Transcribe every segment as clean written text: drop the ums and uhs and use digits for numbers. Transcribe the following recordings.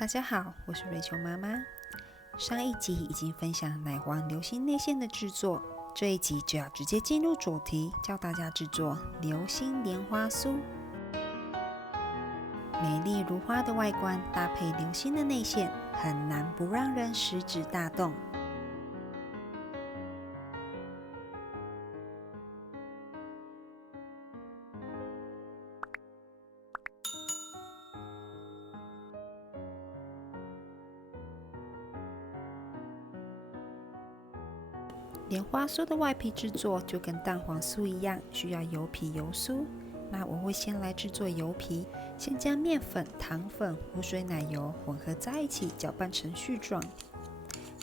大家好，我是瑞秋妈妈。上一集已经分享奶黄流心内馅的制作，这一集就要直接进入主题，教大家制作流心莲花酥。美丽如花的外观搭配流心的内馅，很难不让人食指大动。莲花酥的外皮制作就跟蛋黄酥一样，需要油皮油酥。那我会先来制作油皮，先将面粉、糖粉、无水奶油混合在一起，搅拌成絮状。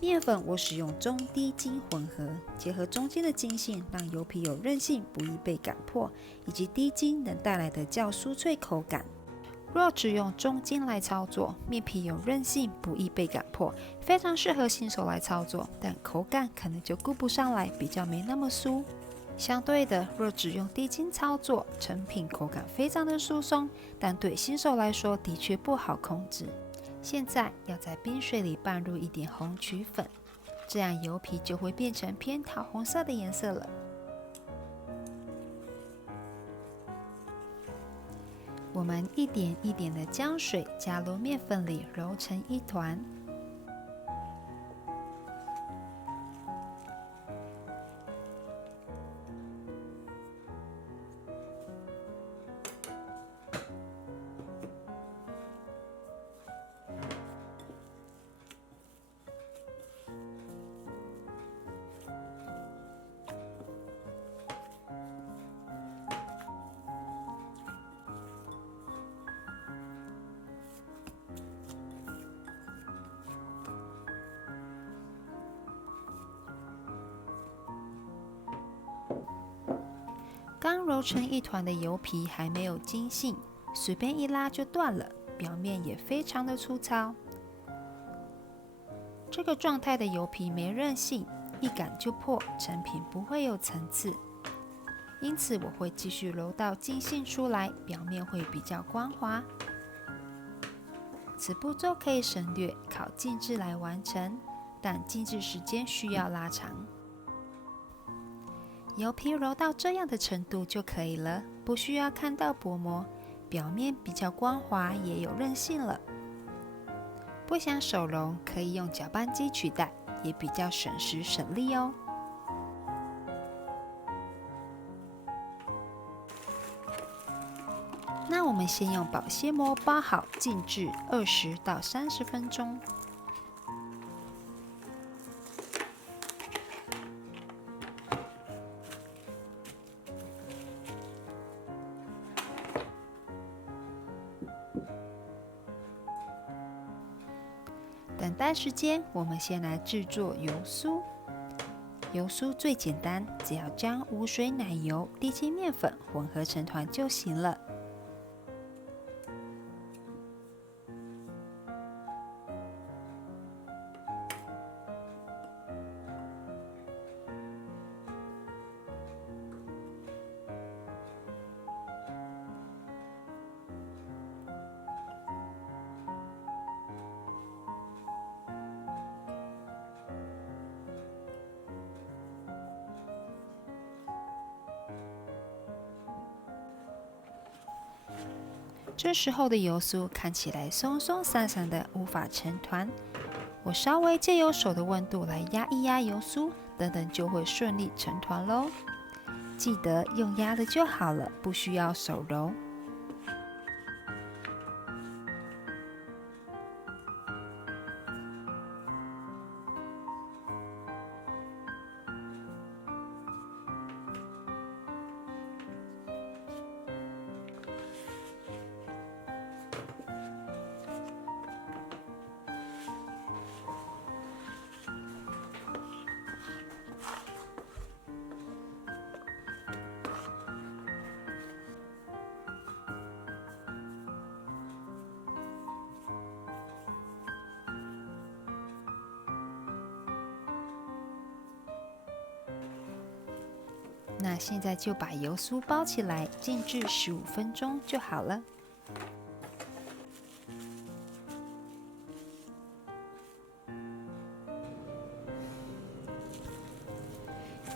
面粉我使用中低筋混合，结合中间的筋性，让油皮有韧性，不易被擀破，以及低筋能带来的较酥脆口感。若只用中筋来操作，面皮有韧性，不易被擀破，非常适合新手来操作，但口感可能就顾不上来，比较没那么酥。相对的，若只用低筋操作，成品口感非常的疏松，但对新手来说的确不好控制。现在要在冰水里拌入一点红曲粉，这样油皮就会变成偏桃红色的颜色了。我们一点一点的将水加入面粉里，揉成一团。刚揉成一团的油皮还没有筋性，随便一拉就断了，表面也非常的粗糙。这个状态的油皮没韧性，一擀就破，成品不会有层次。因此我会继续揉到筋性出来，表面会比较光滑。此步骤可以省略，靠静置来完成，但静置时间需要拉长。油皮揉到这样的程度就可以了，不需要看到薄膜，表面比较光滑，也有韧性了。不想手揉，可以用搅拌机取代，也比较省时省力哦。那我们先用保鲜膜包好，静置20到30分钟。等待时间，我们先来制作油酥。油酥最简单，只要将无水奶油、低筋面粉混合成团就行了。这时候的油酥看起来松松散散的，无法成团。我稍微借由手的温度来压一压油酥，等等就会顺利成团咯。记得用压的就好了，不需要手揉。那现在就把油酥包起来，静置15分钟就好了。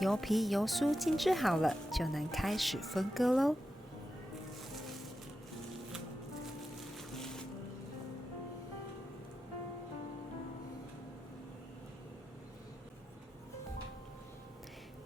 油皮、油酥静置好了，就能开始分割喽。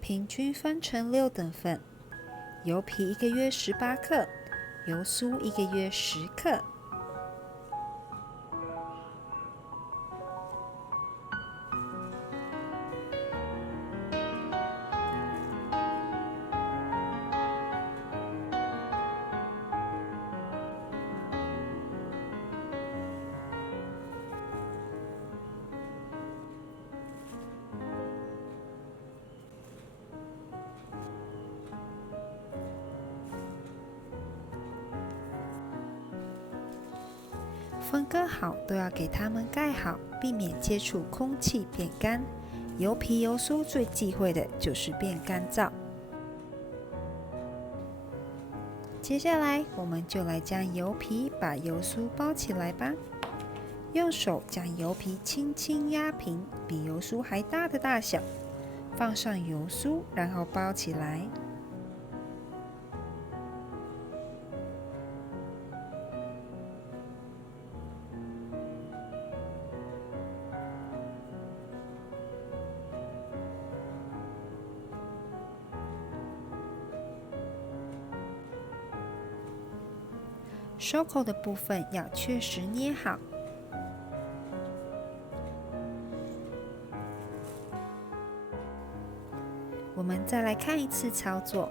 平均分成6等份，油皮1个约18克，油酥1个约10克。分割好都要给它们盖好，避免接触空气变干。油皮、油酥最忌讳的就是变干燥。接下来，我们就来将油皮把油酥包起来吧。用手将油皮轻轻压平，比油酥还大的大小，放上油酥，然后包起来。收口的部分要确实捏好。我们再来看一次操作。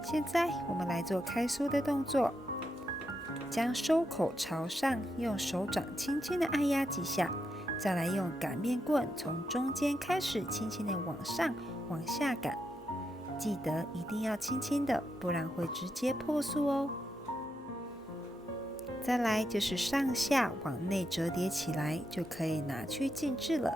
现在我们来做开酥的动作，将收口朝上，用手掌轻轻的按压几下，再来用擀面棍从中间开始轻轻的往上、往下擀，记得一定要轻轻的，不然会直接破酥哦。再来就是上下往内折叠起来，就可以拿去静置了。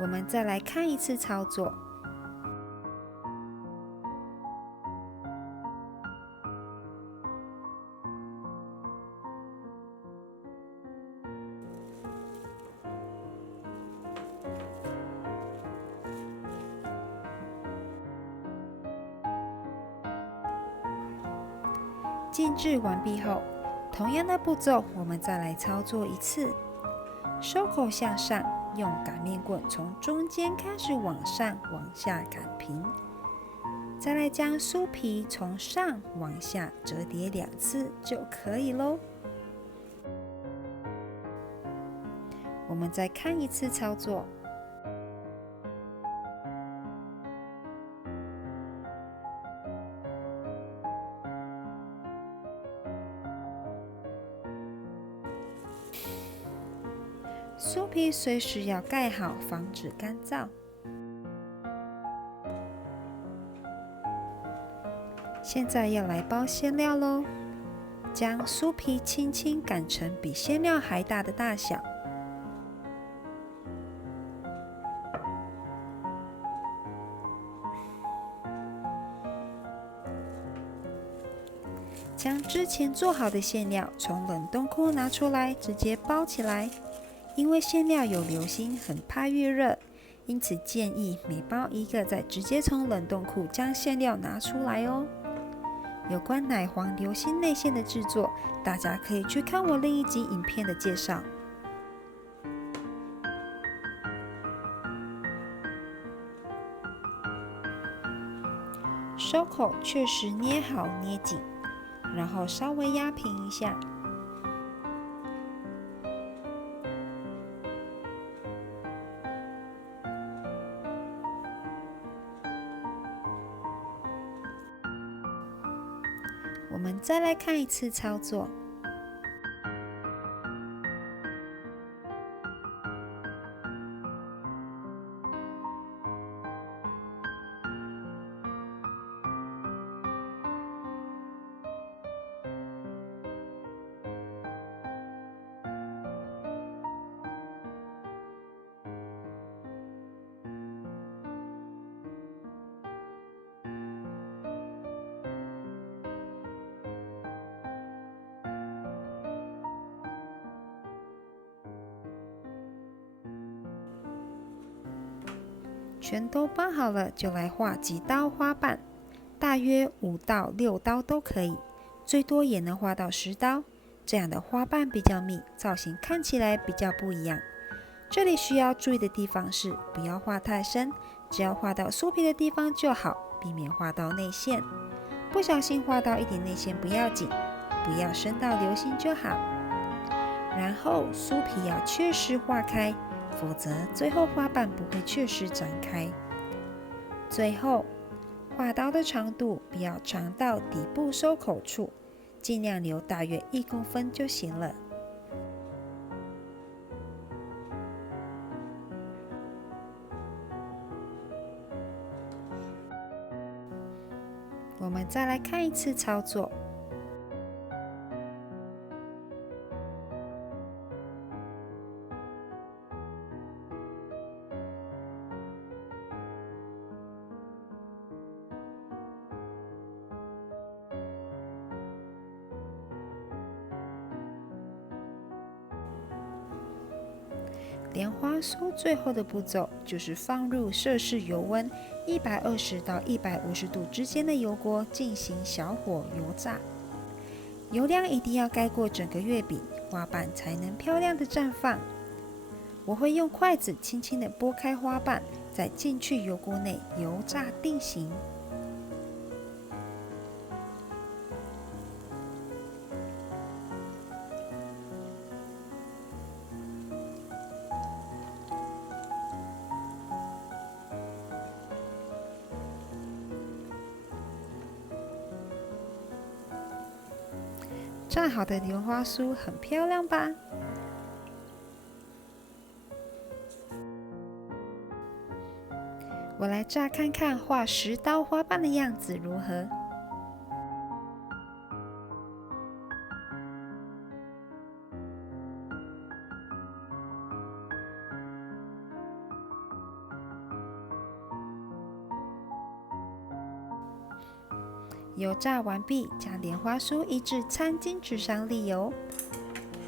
我们再来看一次操作。静置完毕后，同样的步骤我们再来操作一次。收口向上，用擀面棍从中间开始往上、往下擀平，再来将酥皮从上往下折叠2次就可以咯。我们再看一次操作。酥皮随时要盖好，防止干燥。现在要来包馅料咯，将酥皮轻轻擀成比馅料还大的大小。将之前做好的馅料从冷冻库拿出来，直接包起来。因为馅料有流心，很怕遇热，因此建议每包1个，再直接从冷冻库将馅料拿出来哦。有关奶黄流心内馅的制作，大家可以去看我另一集影片的介绍。收口确实捏好捏紧，然后稍微压平一下。我们再来看一次操作。全都绑好了，就来画几刀花瓣，大约5到6刀都可以，最多也能画到10刀。这样的花瓣比较密，造型看起来比较不一样。这里需要注意的地方是，不要画太深，只要画到酥皮的地方就好，避免画到内馅。不小心画到一点内馅不要紧，不要深到流心就好。然后酥皮要确实化开，否则最后花瓣不会确实展开。最后，画刀的长度不要长到底部收口处，尽量留大约1公分就行了。我们再来看一次操作。莲花酥最后的步骤就是放入摄氏油温120到150度之间的油锅进行小火油炸，油量一定要盖过整个月饼，花瓣才能漂亮的绽放。我会用筷子轻轻的拨开花瓣，再进去油锅内油炸定型。炸好的莲花酥很漂亮吧？我来炸看看画10刀花瓣的样子如何。油炸完毕，将莲花酥移至餐巾纸上沥油。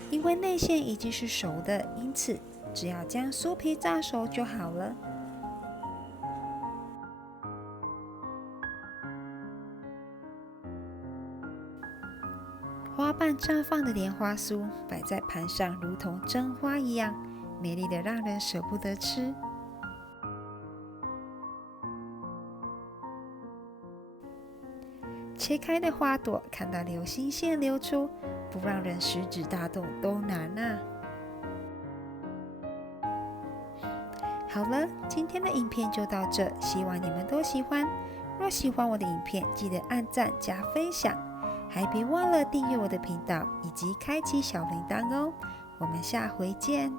因为内馅已经是熟的，因此只要将酥皮炸熟就好了。花瓣绽放的莲花酥摆在盘上，如同真花一样，美丽的让人舍不得吃。切开的花朵看到流心馅流出，不让人食指大动都难啊！好了，今天的影片就到这，希望你们都喜欢。若喜欢我的影片，记得按赞加分享，还别忘了订阅我的频道以及开启小铃铛哦。我们下回见。